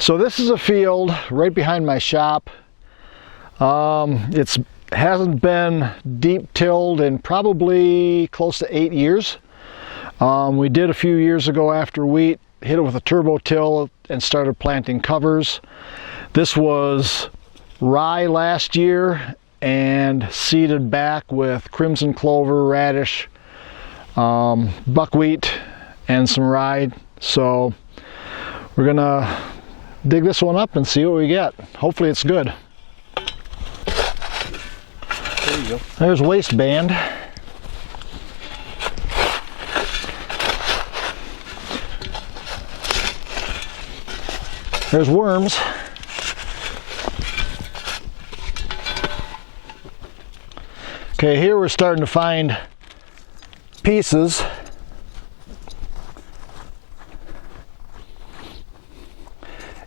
So this is a field right behind my shop. It hasn't been deep tilled in probably close to 8 years. We did a few years ago after wheat, hit it with a turbo till and started planting covers. This was rye last year and seeded back with crimson clover, radish, buckwheat, and some rye. So we're gonna dig this one up and see what we get. Hopefully it's good. There you go. There's waistband. There's worms. Okay, here we're starting to find pieces.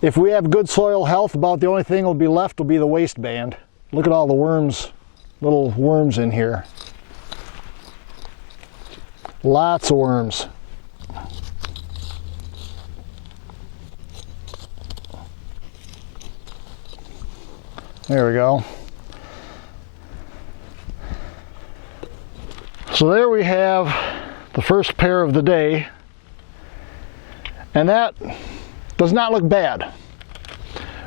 If we have good soil health, about the only thing will be left will be the waistband. Look at all the worms, little worms in here. Lots of worms. There we go. So there we have the first pair of the day, and that does not look bad.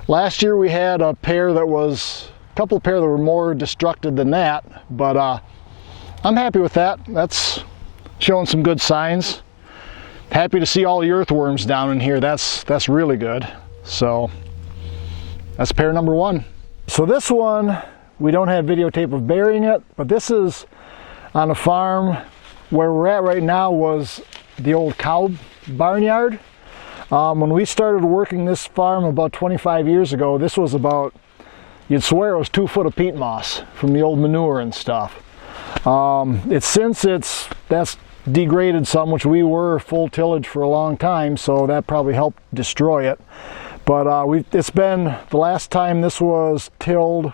Last year we had a pair that was, a couple of pair that were more destructed than that, but I'm happy with that. That's showing some good signs. Happy to see all the earthworms down in here. That's really good. So that's pair number one. So this one, we don't have videotape of burying it, but this is on a farm where we're at right now was the old cow barnyard. When we started working this farm about 25 years ago, this was about, you'd swear it was 2 foot of peat moss from the old manure and stuff. That's degraded some, which we were full tillage for a long time, so that probably helped destroy it. But it's been, the last time this was tilled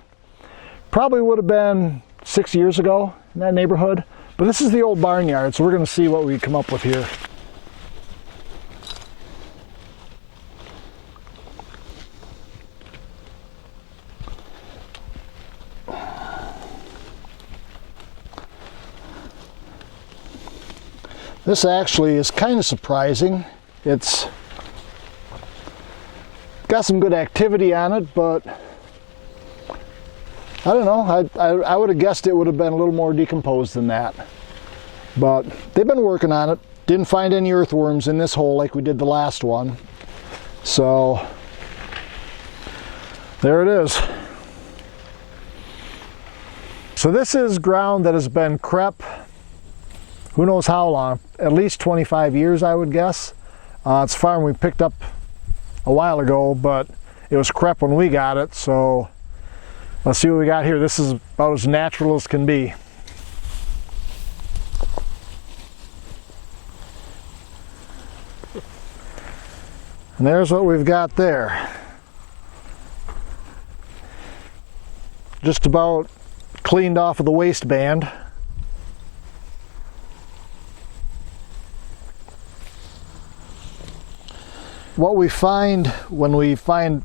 probably would have been 6 years ago, in that neighborhood. But this is the old barnyard, so we're going to see what we come up with here. This actually is kind of surprising. It's got some good activity on it, but I don't know, I would have guessed it would have been a little more decomposed than that. But they've been working on it. Didn't find any earthworms in this hole like we did the last one. So there it is. So this is ground that has been crep, who knows how long, at least 25 years I would guess. It's a farm we picked up a while ago, but it was crep when we got it, so let's see what we got here. This is about as natural as can be. And there's what we've got there. Just about cleaned off of the waistband. What we find when we find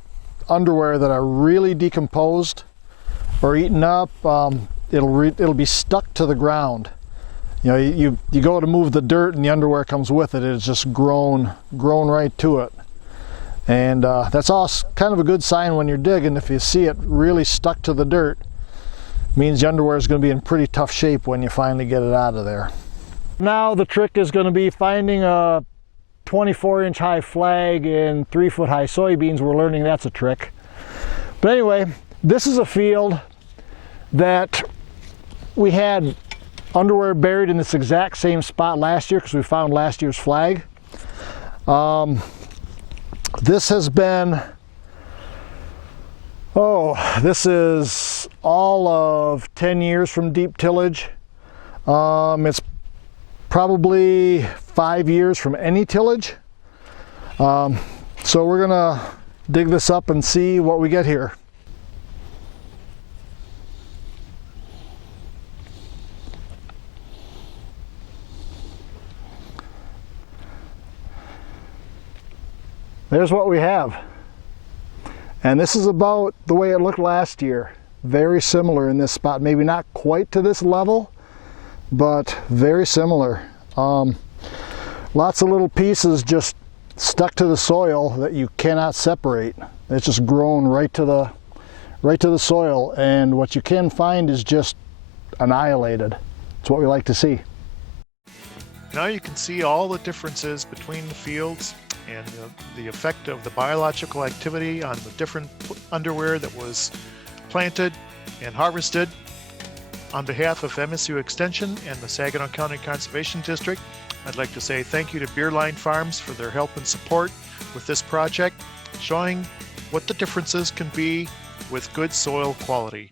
underwear that are really decomposed or eaten up, it'll be stuck to the ground. You know, you go to move the dirt and the underwear comes with it. It's just grown right to it. And that's all kind of a good sign when you're digging. If you see it really stuck to the dirt, it means the underwear is going to be in pretty tough shape when you finally get it out of there. Now the trick is going to be finding a 24-inch high flag in 3-foot high soybeans. We're learning that's a trick. But anyway, this is a field that we had underwear buried in this exact same spot last year because we found last year's flag. This has been, this is all of 10 years from deep tillage. It's probably 5 years from any tillage. So we're gonna dig this up and see what we get here. There's what we have. And this is about the way it looked last year. Very similar in this spot, maybe not quite to this level, but very similar. Lots of little pieces just stuck to the soil that you cannot separate. It's just grown right to the soil, and what you can find is just annihilated. It's what we like to see. Now you can see all the differences between the fields and the effect of the biological activity on the different underwear that was planted and harvested. On behalf of MSU Extension and the Saginaw County Conservation District, I'd like to say thank you to Beerline Farms for their help and support with this project, showing what the differences can be with good soil quality.